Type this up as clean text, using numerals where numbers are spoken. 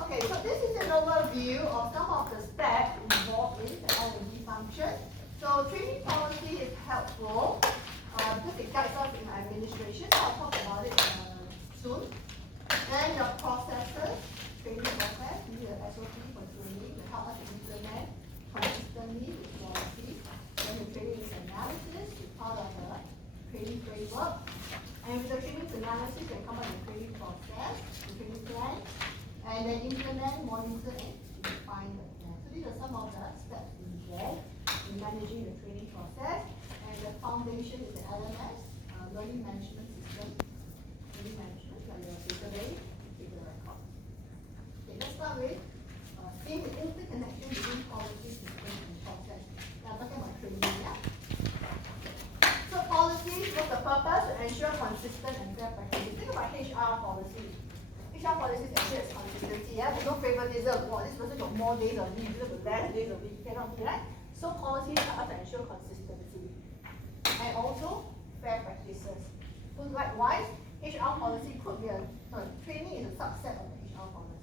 Okay, so this is an overview of some of the steps involved in the L&D function. So training policy is helpful because it guides us in administration. I'll talk about it soon. Then the processes, training process, we need a SOP for training to help us implement consistently with policy. Then the training is analysis, is part of the training framework. And with the training analysis, you can come up with a training process, the training plan, and then implement, monitor, and define the plan. So these are some of the steps involved in managing the training process. And the foundation is the LMS, Learning Management System. Learning Management, like your database, data record. Okay, let's start with seeing the interconnection between policy, system, and process. Now, talking about training, yeah? So policies, what's the purpose? To ensure consistent and fair practices. Think about HR policies. HR policies ensure consistency. Yeah? There's no favoritism. Well, this person got more days of leave, this person less days of leave. Cannot be right. So policies are to ensure consistency. And also fair practices. So likewise, HR policy could be training is a subset of the HR policy.